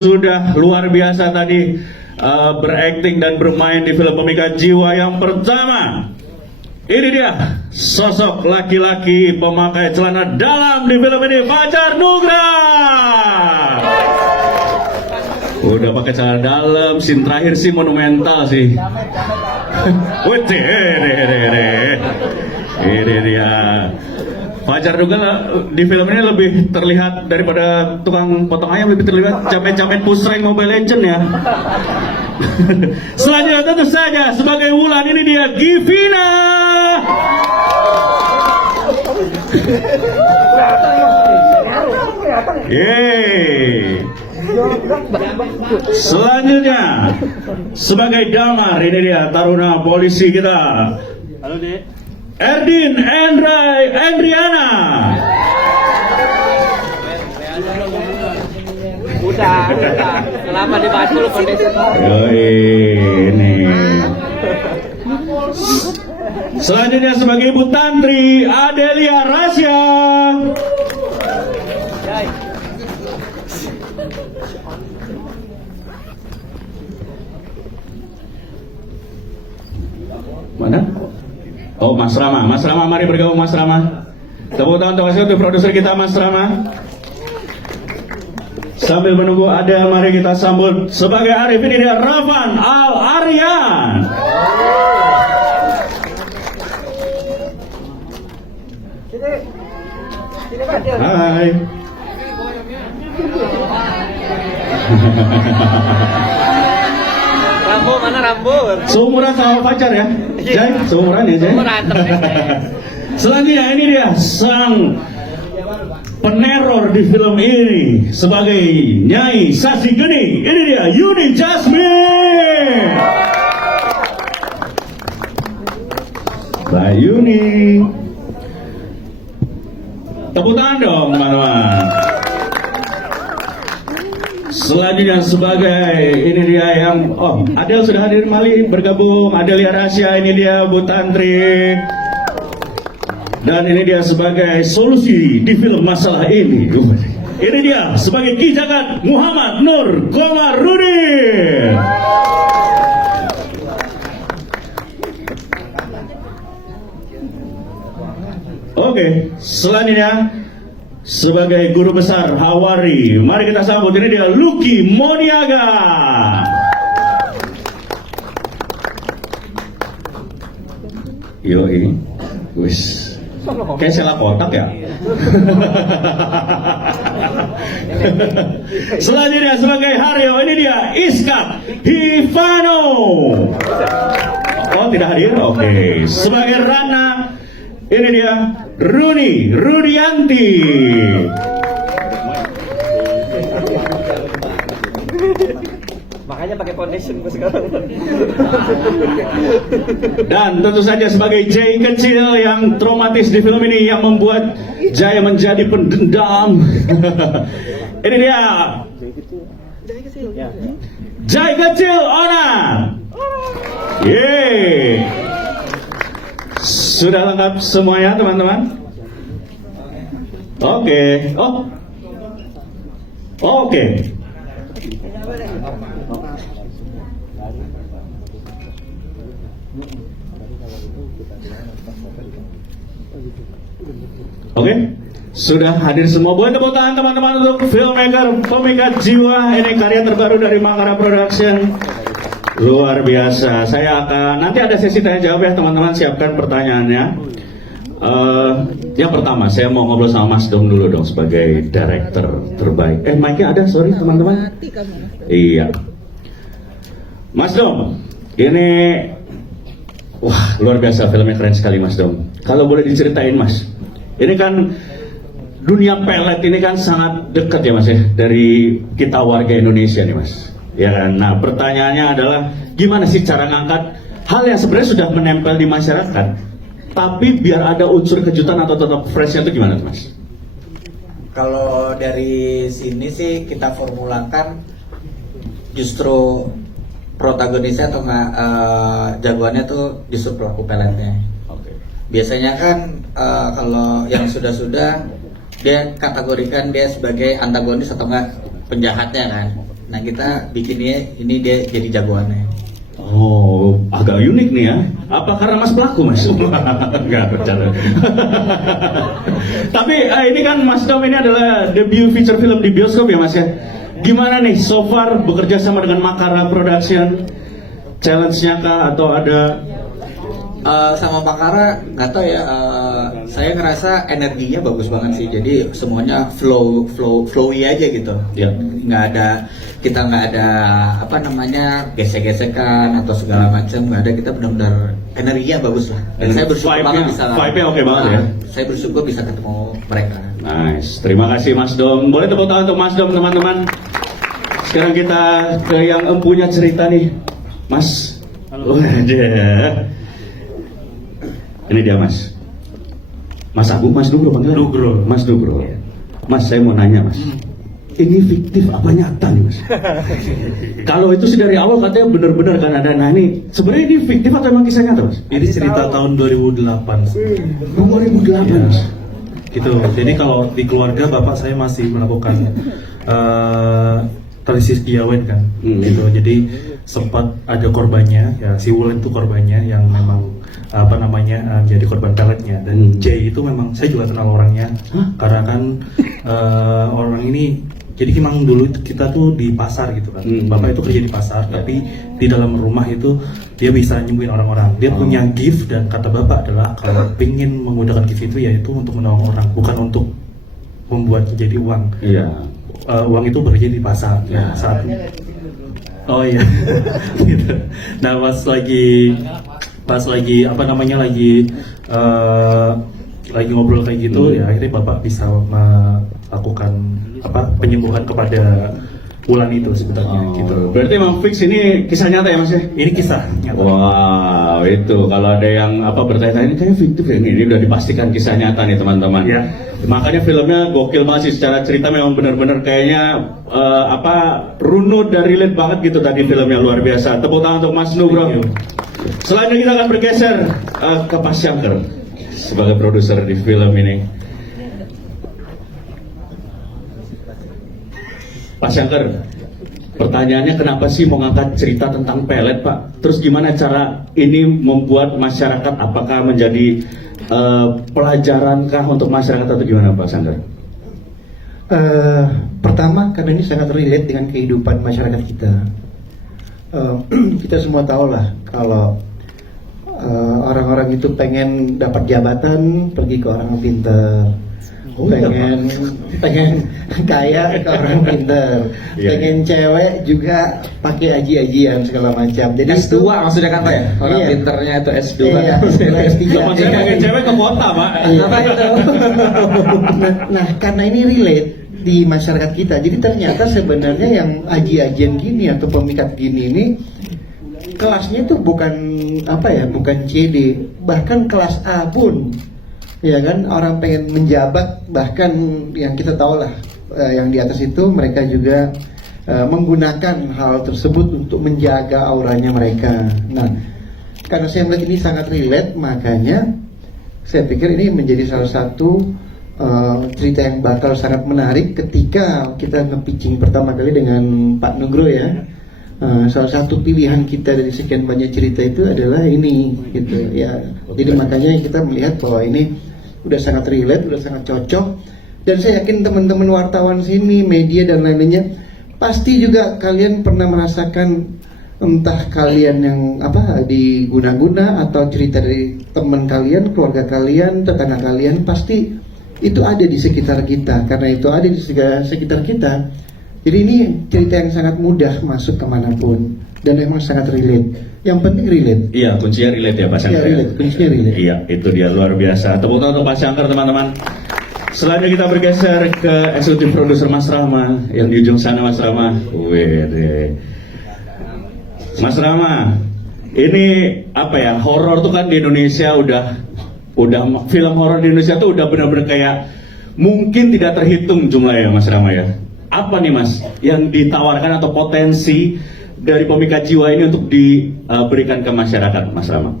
sudah luar biasa tadi berakting dan bermain di film Pemikat Jiwa yang pertama. Ini dia sosok laki-laki pemakai celana dalam di film ini, Fajar Nugra. Udah pakai celana dalam, scene terakhir sih monumental sih. Wih, ini dia. Fajar Nugra di film ini lebih terlihat daripada tukang potong ayam, lebih terlihat camen-camen pusreng Mobile Legend ya. Selanjutnya tentu saja sebagai Wulan, ini dia Givina. Yeay. Selanjutnya sebagai Damar, ini dia taruna polisi kita. Halo, Dek. Erdin Endriana. Udah. Selama dibantu lu kondisi. Yoi, ini. Selanjutnya sebagai Ibu Tantri, Adelia Rasya. Mana? Oh, Mas Rama. Mas Rama, mari bergabung Mas Rama. Tepuk tangan untuk produser kita Mas Rama. Sambil menunggu ada, mari kita sambut sebagai Arif, ini dia Ravan Al Aryan. Hai. Rambo mana Rambo? Seumuran sama Fajar ya? Jai, seumuran ya Jai? Seumuran. Selanjutnya ini dia sang peneror di film ini sebagai Nyai Sasi Geni. Ini dia Yuni Jasmine. Mbak Yuni. Tepuk tangan dong teman-teman. Selanjutnya sebagai ini dia yang Adel sudah hadir kembali bergabung, Adelia Rasya, ini dia Bu Tantri. Dan ini dia sebagai solusi di film masalah ini. Ini dia sebagai Ki Jagat Muhammad Nur Komarudin. Oke, selanjutnya sebagai guru besar Hawari, mari kita sambut, ini dia Lucky Moniaga. Yo ini, wis. Kayak salah kotak ya. Selanjutnya sebagai Haryo, ini dia Iska Hivano. Oh, tidak hadir? Oke. Sebagai Rana, ini dia Runi Rudianti. Makanya pakai foundation gue sekarang. Dan tentu saja sebagai Jay kecil yang traumatis di film ini, yang membuat Jay menjadi pendendam. Ini dia Jay kecil Ona. Yeay. Sudah lengkap semuanya teman-teman? Oke. Oke. Oke, sudah hadir semua. Buat tepuk tangan teman-teman untuk filmmaker Pemikat Jiwa. Ini karya terbaru dari Makara Production. Luar biasa. Saya akan nanti ada sesi tanya jawab ya teman-teman. Siapkan pertanyaannya. Yang pertama saya mau ngobrol sama Mas Dom dulu dong sebagai director terbaik. Mic-nya ada, sorry teman-teman. Iya. Mas Dom, ini wah luar biasa, filmnya keren sekali Mas Dom. Kalau boleh diceritain Mas, ini kan dunia pelet ini kan sangat dekat ya Mas ya dari kita warga Indonesia nih Mas. Ya kan? Nah pertanyaannya adalah gimana sih cara ngangkat hal yang sebenarnya sudah menempel di masyarakat, tapi biar ada unsur kejutan atau tetap freshnya itu gimana Mas? Kalau dari sini sih kita formulakan justru protagonisnya atau jagoannya tuh justru pelaku peletnya. Oke. Biasanya kan kalau yang sudah dia kategorikan dia sebagai antagonis atau enggak penjahatnya kan. Nah kita bikinnya ini dia jadi jagoannya. Oh, agak unik nih ya. Apa karena Mas pelaku, Mas? Enggak, bercanda. Tapi ini kan Mas Dom ini adalah debut feature film di bioskop ya, Mas ya. Gimana nih so far bekerja sama dengan Makara Production? Challenge-nya kah atau ada Sama Makara nggak tahu ya, saya ngerasa energinya bagus banget sih, jadi semuanya flowy aja gitu. Ya. Kita nggak ada apa namanya gesek-gesekan atau segala macam, nggak ada. Kita benar-benar energinya bagus lah. Dan saya bersyukur banget bisa. Vibe-nya oke banget ya. Saya bersyukur bisa ketemu mereka. Nice, terima kasih Mas Dom. Boleh tepuk tangan untuk Mas Dom teman-teman. Sekarang kita ke yang empunya cerita nih, Mas. Halo. Ini dia Mas. Mas Agung, Mas Dugro panggil? Dugro. Mas Dugro. Mas, saya mau nanya Mas. Ini fiktif apa nyata nih Mas? Kalau itu sih dari awal katanya benar-benar kan ada. Nah ini sebenarnya ini fiktif atau emang kisah nyata Mas? Ini cerita tahun 2008. 2008 Ya, Mas. gitu. Jadi kalau di keluarga bapak saya masih melakukan tradisi sediawan kan, gitu. Jadi sempat ada korbannya, ya si Wulan itu korbannya yang memang jadi korban peletnya. Dan J itu memang saya juga kenal orangnya. Karena kan orang ini, jadi memang dulu kita tuh di pasar gitu kan. Bapak itu kerja di pasar, tapi di dalam rumah itu dia bisa nyembuhin orang-orang. Dia punya gift, dan kata bapak adalah kalau pingin menggunakan gift itu yaitu untuk menolong orang, bukan untuk membuat jadi uang. Iya. Uang itu bekerja di pasar. Nah, saat oh iya. Gitu. Nah pas lagi lagi ngobrol kayak gitu, ya akhirnya bapak bisa melakukan penyembuhan kepada Wulan itu sebenarnya, gitu. Berarti emang fix ini kisah nyata ya Mas ya? Ini kisah nyata. Wow, itu kalau ada yang bertanya-tanya ini kayak fiktif ya, ini udah dipastikan kisah nyata nih teman-teman. Ya. Makanya filmnya gokil banget sih, secara cerita memang benar-benar kayaknya runut dan relate banget gitu tadi, filmnya luar biasa. Tepuk tangan untuk Mas Nugroho. Selanjutnya kita akan bergeser ke Pak Syangker sebagai produser di film ini. Pak Syangker, pertanyaannya kenapa sih mau ngangkat cerita tentang pelet Pak? Terus gimana cara ini membuat masyarakat, apakah menjadi pelajaran kah untuk masyarakat atau gimana Pak Syangker? Pertama, karena ini sangat relate dengan kehidupan masyarakat kita. Kita semua tahu lah kalau orang-orang itu pengen dapat jabatan pergi ke orang pintar, pengen kaya ke orang pintar, pengen cewek juga pakai aji-ajian segala macam. Jadi S2 maksudnya kan Pak ya? Orang pinternya itu S2. Iya, S3. Maksudnya pengen cewek ke kota Pak. Apa itu? Nah, karena ini relate di masyarakat kita, jadi ternyata sebenarnya yang aji-ajian gini atau pemikat gini ini kelasnya tuh bukan bukan CD, bahkan kelas A pun, ya kan, orang pengen menjabat, bahkan yang kita tahu lah, yang di atas itu mereka juga menggunakan hal tersebut untuk menjaga auranya mereka. Nah, karena saya melihat ini sangat relate, makanya saya pikir ini menjadi salah satu cerita yang bakal sangat menarik ketika kita nge-pitching pertama kali dengan Pak Nugroho ya. Salah satu pilihan kita dari sekian banyak cerita itu adalah ini gitu ya. Jadi makanya kita melihat bahwa ini udah sangat relate, udah sangat cocok, dan saya yakin teman-teman wartawan sini, media dan lain-lainnya pasti juga kalian pernah merasakan, entah kalian yang diguna-guna atau cerita dari teman kalian, keluarga kalian, tetangga kalian, pasti itu ada di sekitar kita. Karena itu ada di sekitar kita, jadi ini cerita yang sangat mudah masuk kemanapun dan memang sangat relate. Yang penting relate. Iya, kuncinya relate ya Pak Syangker. Iya, relate. Kuncinya relate. Iya, itu dia, luar biasa. Tepuk tangan untuk Pak Syangker teman-teman. Selanjutnya kita bergeser ke eksekutif produser Mas Rama yang di ujung sana. Mas Rama, Mas Rama, ini horor tuh kan di Indonesia udah film horor di Indonesia tuh udah benar-benar kayak mungkin tidak terhitung jumlahnya Mas Rama ya. Apa nih Mas yang ditawarkan atau potensi dari pemikat jiwa ini untuk diberikan ke masyarakat, Mas Rama?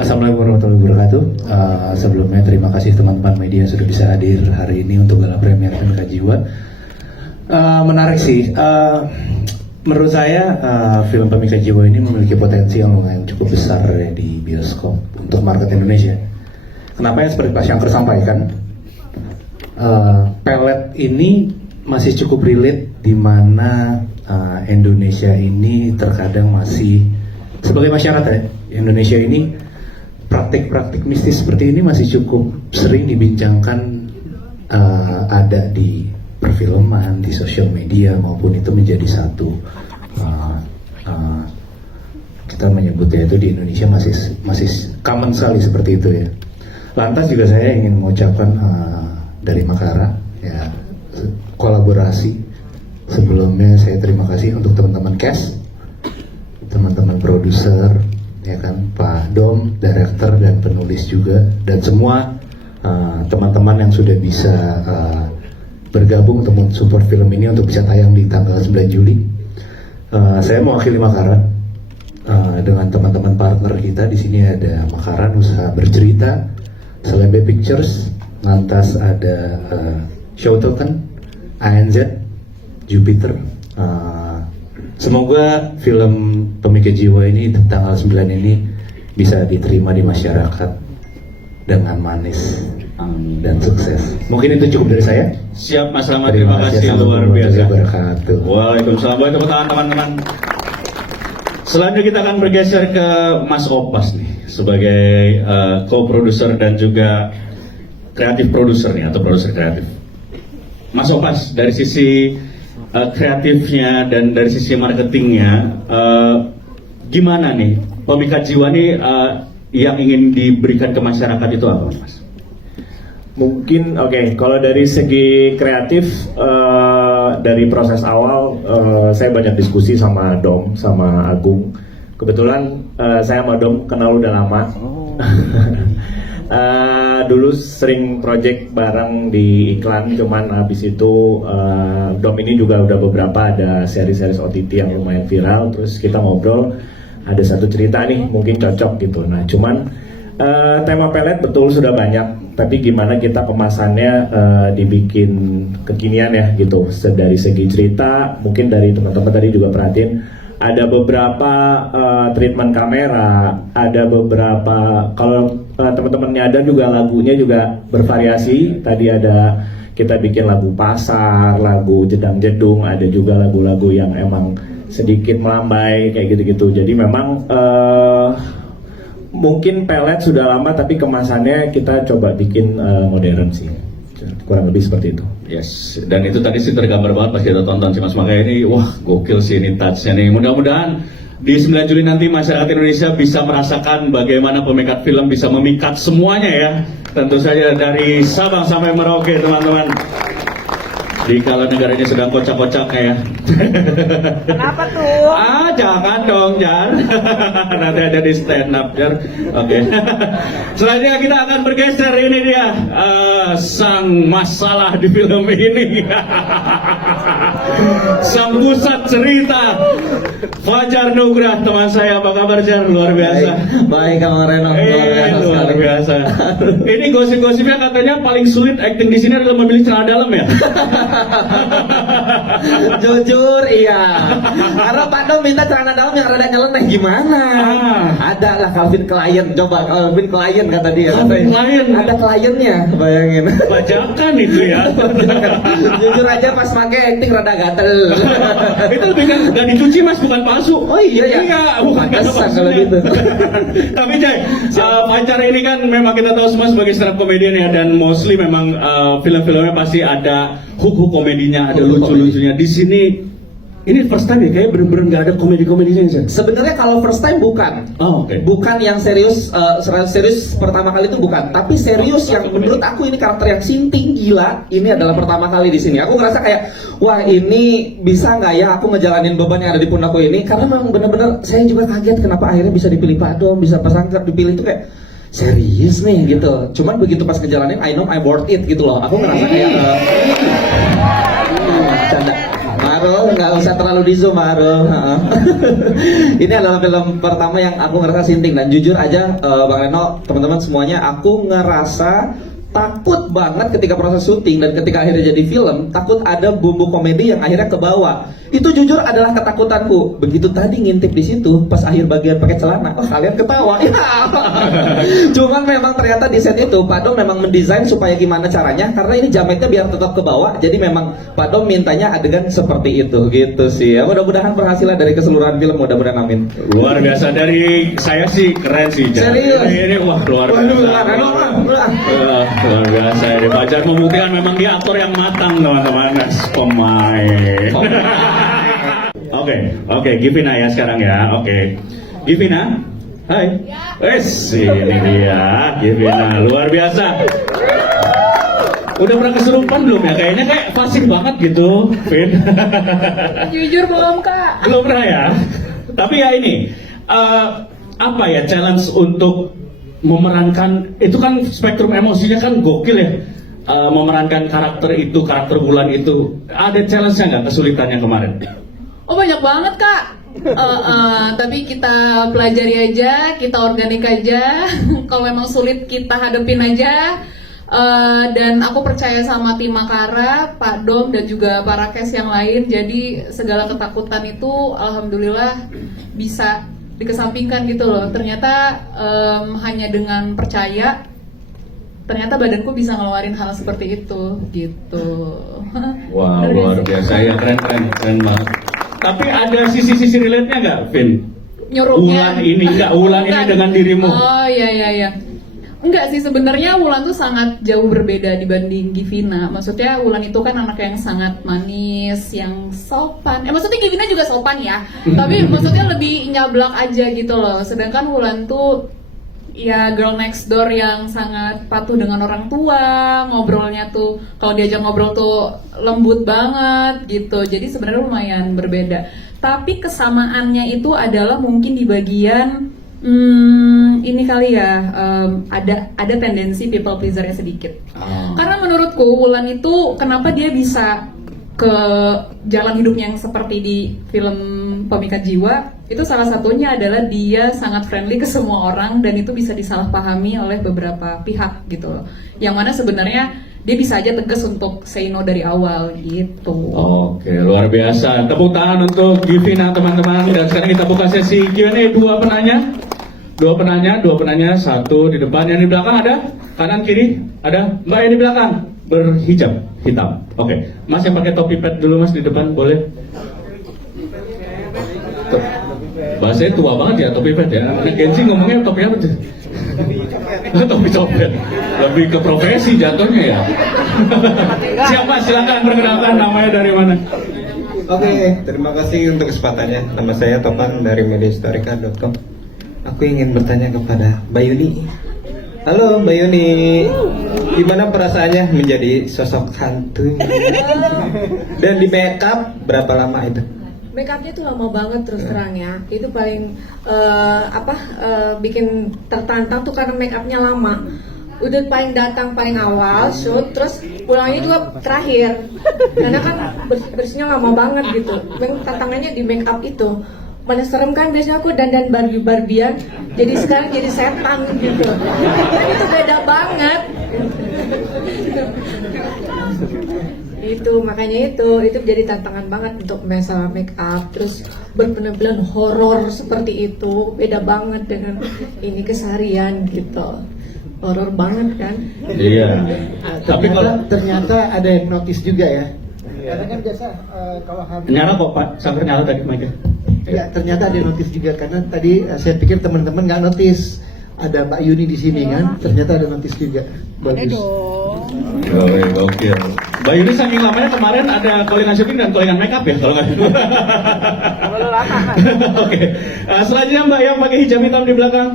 Assalamualaikum warahmatullahi wabarakatuh. Sebelumnya terima kasih teman-teman media yang sudah bisa hadir hari ini untuk gala premier Pemikat Jiwa. Menarik sih. Menurut saya film Pemikat Jiwa ini memiliki potensi yang lumayan cukup besar ya di bioskop untuk market Indonesia. Kenapa yang seperti Pak Syangker sampaikan, pelet ini masih cukup relate di mana Indonesia ini terkadang masih sebagai masyarakat ya, Indonesia ini praktik-praktik mistis seperti ini masih cukup sering dibincangkan, ada di perfilman, di sosial media, maupun itu menjadi satu kita menyebutnya itu di Indonesia masih common sekali seperti itu ya. Lantas juga saya ingin mengucapkan dari Makara ya, kolaborasi. Sebelumnya saya terima kasih untuk teman-teman cast, teman-teman produser, ya kan, Pak Dom, director dan penulis juga, dan semua teman-teman yang sudah bisa bergabung untuk mensupport film ini untuk bisa tayang di tanggal 9 Juli. Saya mewakili Makara dengan teman-teman partner kita di sini ada Makara Usaha Bercerita, Selembe Pictures, lantas ada Show Token, ANZ, Jupiter. Semoga film Pemikat Jiwa ini tanggal 9 ini bisa diterima di masyarakat dengan manis. Amin. Dan sukses. Mungkin itu cukup dari saya. Siap Mas Rahmat, terima kasih luar biasa. Waalaikumsalam. Boleh tepuk tangan teman-teman. Selanjutnya kita akan bergeser ke Mas Opas nih sebagai co-producer dan juga kreatif produser nih atau produser kreatif. Mas Opas dari sisi kreatifnya dan dari sisi marketingnya gimana nih Pemikat Jiwa nih yang ingin diberikan ke masyarakat itu apa Mas? Mungkin oke, kalau dari segi kreatif dari proses awal saya banyak diskusi sama Dom, sama Agung. Kebetulan saya sama Dom kenal udah lama. Dulu sering project bareng di iklan, cuman habis itu Dom ini juga udah beberapa ada seri-seri OTT yang lumayan viral. Terus kita ngobrol, ada satu cerita nih mungkin cocok gitu. Nah cuman tema pelet betul sudah banyak, tapi gimana kita kemasannya dibikin kekinian ya gitu. Dari segi cerita, mungkin dari teman-teman tadi juga perhatiin ada beberapa treatment kamera, ada beberapa kalau teman-teman nyadar juga lagunya juga bervariasi. Tadi ada kita bikin lagu pasar, lagu jedang jedung, ada juga lagu-lagu yang emang sedikit melambai kayak gitu-gitu. Jadi memang mungkin pelet sudah lama tapi kemasannya kita coba bikin modern sih, kurang lebih seperti itu. Yes, dan itu tadi sih tergambar banget pas kita tonton sih Mas, makanya ini wah gokil sih ini touch-nya nih. Mudah-mudahan di 9 Juli nanti masyarakat Indonesia bisa merasakan bagaimana pemikat film bisa memikat semuanya ya. Tentu saja dari Sabang sampai Merauke teman-teman. Di kala negaranya sedang kocak-kocak ya. Kenapa tuh? Jangan dong, Jar. Nanti ada di stand up, Jar. Oke. Selanjutnya kita akan bergeser, ini dia sang masalah di film ini. Sang pusat cerita, Fajar Nugrah, teman saya. Apa kabar, Jar? Luar biasa. Baik Kang Reno, Luar biasa. Ini gosip-gosipnya katanya paling sulit acting di sini adalah memilih celana dalam ya. Jujur iya, karena Pak Dom minta celana dalam yang rada nyeleneh gimana? Ada lah Calvin Klein, coba Calvin Klein kata dia. Calvin Klein. Ada kliennya, bayangin. Bajakan itu ya. Jujur aja pas make acting rada gatel. Itu lebih kan gak dicuci Mas, bukan palsu. Oh iya ya. Iya, bukan Pantesan kalau gitu. Tapi Jay, Fajar ini kan memang kita tahu semua sebagai stand up comedian ya, dan mostly memang film-filmnya pasti ada hook komedinya, ada lucu-lucunya. Di sini ini first time ya, kayak bener-bener nggak ada komedi-komedinya sih. Sebenarnya kalau first time bukan. Oh, oke. Bukan yang serius, serius pertama kali itu bukan. Tapi serius yang menurut aku ini karakter yang sinting gila. Ini adalah pertama kali di sini. Aku ngerasa kayak, wah ini bisa nggak ya aku ngejalanin beban yang ada di pundakku ini? Karena memang bener-bener saya juga kaget kenapa akhirnya bisa dipilih Pak Dom, bisa Pak Sangker dipilih itu kayak serius nih gitu. Cuman begitu pas ngejalanin, I know I'm worth it gitu loh. Aku ngerasa kayak canda. Marul, nggak usah terlalu di zoom Marul. Ini adalah film pertama yang aku ngerasa sinting, dan jujur aja Bang Reno, teman-teman semuanya, aku ngerasa takut banget ketika proses syuting dan ketika akhirnya jadi film, takut ada bumbu komedi yang akhirnya kebawa. Itu jujur adalah ketakutanku. Begitu tadi ngintip di situ, pas akhir bagian pakai celana, oh kalian ketawa. Ya. Cuman memang ternyata di set itu Pak Dom memang mendesain supaya gimana caranya, karena ini jametnya biar tetap ke bawah. Jadi memang Pak Dom mintanya adegan seperti itu, gitu sih. Ya, mudah-mudahan berhasil lah dari keseluruhan film, mudah-mudahan amin. Luar biasa dari saya sih keren sih. Jan. Serius? Ini wah luar biasa. Luar biasa ini Pak Jan membuktikan memang dia aktor yang matang teman-teman, pemain. Oke, Givina ya sekarang ya. Oke, Givina, hai. Wes, ini dia Givina, luar biasa. Udah pernah kesurupan belum ya? Kayaknya kayak fasih banget gitu, Vin. Jujur belum kak. Belum pernah ya. Tapi ya ini apa ya challenge untuk memerankan itu kan spektrum emosinya kan gokil ya. Memerankan karakter itu, karakter Wulan itu, ada challenge-nya nggak, kesulitannya kemarin? Oh banyak banget kak. Tapi kita pelajari aja, kita organik aja. Kalau memang sulit kita hadepin aja. Dan aku percaya sama tim Makara, Pak Dom dan juga para cast yang lain. Jadi segala ketakutan itu alhamdulillah bisa dikesampingkan gitu loh. Ternyata hanya dengan percaya, ternyata badanku bisa ngeluarin hal seperti itu gitu. Wow, luar biasa ya, keren banget. Tapi ada sisi-sisi relate-nya nggak, Vin? Nyuruhnya. Wulan ini dengan dirimu. Oh iya. Enggak sih, sebenarnya Wulan tuh sangat jauh berbeda dibanding Givina. Maksudnya Wulan itu kan anak yang sangat manis, yang sopan. Maksudnya Givina juga sopan ya. Tapi maksudnya lebih nyablak aja gitu loh. Sedangkan Wulan tuh ya girl next door yang sangat patuh dengan orang tua. Ngobrolnya tuh kalau diajak ngobrol tuh lembut banget gitu. Jadi sebenarnya lumayan berbeda. Tapi kesamaannya itu adalah mungkin di bagian ini kali ya, ada tendensi people pleaser-nya sedikit. Karena menurutku Wulan itu kenapa dia bisa ke jalan hidupnya yang seperti di film Pemikat Jiwa, itu salah satunya adalah dia sangat friendly ke semua orang dan itu bisa disalahpahami oleh beberapa pihak gitu loh. Yang mana sebenarnya dia bisa aja tegas untuk say no dari awal gitu. Oke, luar biasa. Tepuk tangan untuk Givina teman-teman. Dan sekarang kita buka sesi Q&A. Dua penanya, satu di depan, yang di belakang ada, kanan kiri ada, mbak yang di belakang berhijab hitam. Oke, mas yang pakai topi pet dulu mas di depan boleh. Bahasanya tua banget ya topi pet ya. Anak Gen Z ngomongnya topi apa tuh? Topi copet. Lebih ke profesi jatuhnya ya. Siapa silakan perkenalkan namanya dari mana? Oke, terima kasih untuk kesempatannya. Nama saya Topan dari mediahistorika.com. Aku ingin bertanya kepada Mbak Yuni. Halo Mbak Yuni, gimana perasaannya menjadi sosok hantu? Dan di makeup berapa lama itu? Makeupnya tuh lama banget terus terang ya. Itu paling bikin tertantang tuh karena makeupnya lama. Udah paling datang paling awal shoot, terus pulangnya juga terakhir. Karena kan bersihnya lama banget gitu. Tantangannya di makeup itu. Mana serem kan, biasanya aku dandan Barbie-Barbian, jadi sekarang jadi setan gitu. Kan itu beda banget. Itu makanya itu jadi tantangan banget untuk masalah make up. Terus berpenampilan horor seperti itu beda banget dengan ini keseharian gitu. Horor banget kan? Iya. Tapi kalau ternyata ada yang notice juga ya. Karena kan biasa kalau nyala kok Pak, sampai nyala tadi mic-nya. Ya, ternyata ada notice juga karena tadi saya pikir teman-teman nggak notice ada Mbak Yuni di sini kan, ternyata ada notice juga. Bagus. Oke. Mbak Yuni saking lamanya kemarin ada callingan shopping dan callingan makeup ya kalau nggak. Oke. Selanjutnya Mbak yang pakai hijab hitam di belakang.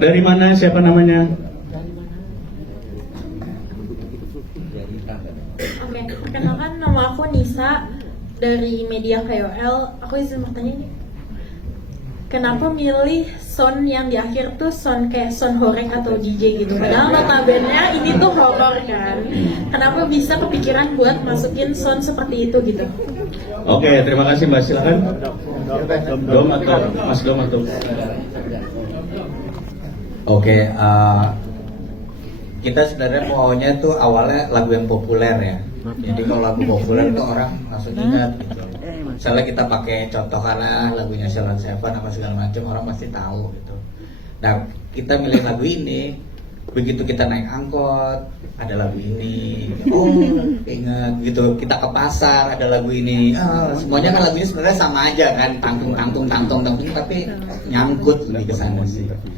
Dari mana? Siapa namanya? Oke, perkenalkan nama aku Nisa dari media KOL. Aku izin bertanya nih, kenapa milih sound yang di akhir tuh sound kayak sound horek atau DJ gitu? Padahal notabene ini tuh horor kan. Kenapa bisa kepikiran buat masukin sound seperti itu gitu? Oke, terima kasih Mbak. Silakan. Dom atau Mas Dom atau. Oke, kita sebenarnya maunya tuh awalnya lagu yang populer ya. Jadi kalau lagu populer tuh orang langsung ingat gitu. Misalnya kita pakai contoh karena lagunya Sheila Seven apa segala macam orang pasti tahu gitu. Nah kita milih lagu ini, begitu kita naik angkot ada lagu ini, oh ingat gitu. Kita ke pasar ada lagu ini, semuanya kan lagunya sebenarnya sama aja kan, tangtung tapi nyangkut lebih ke sana sih.